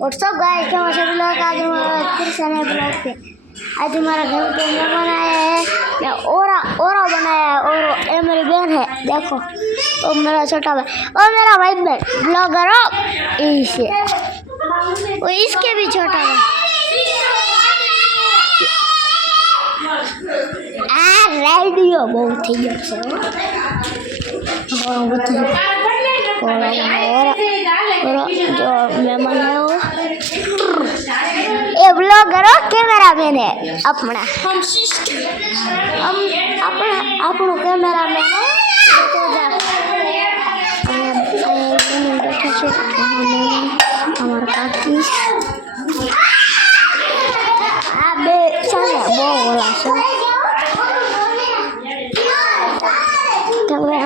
WhatsApp guys कैसे सब लोग आज हमारा फिर से नए ब्लॉग पे आज हमारा घर पे मेहमान आया है मैं ओरा बनाया है और ये मेरी बहन है देखो और मेरा छोटा भाई और मेरा भाई बहन ब्लॉगर इसे वो इसके भी छोटा भाई रेडियो बहुत ही अच्छा और जो मेहमान है वो ये ब्लॉगर कैमरा मैन है अपना આપણો કેમેરા મેન તો જા બેઠા છે અમારા કાકી આ બે ચાલે બહુ ઓલા છે તમે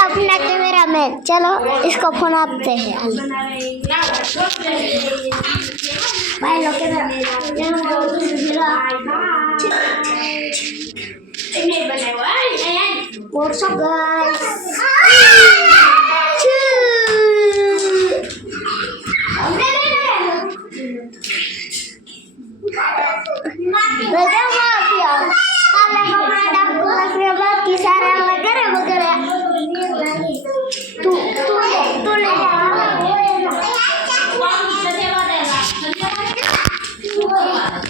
अपना कैमरा मैन चलो इसको फोन आपते हैं भाई लोग कैमरा व्हाट्सअप गाइस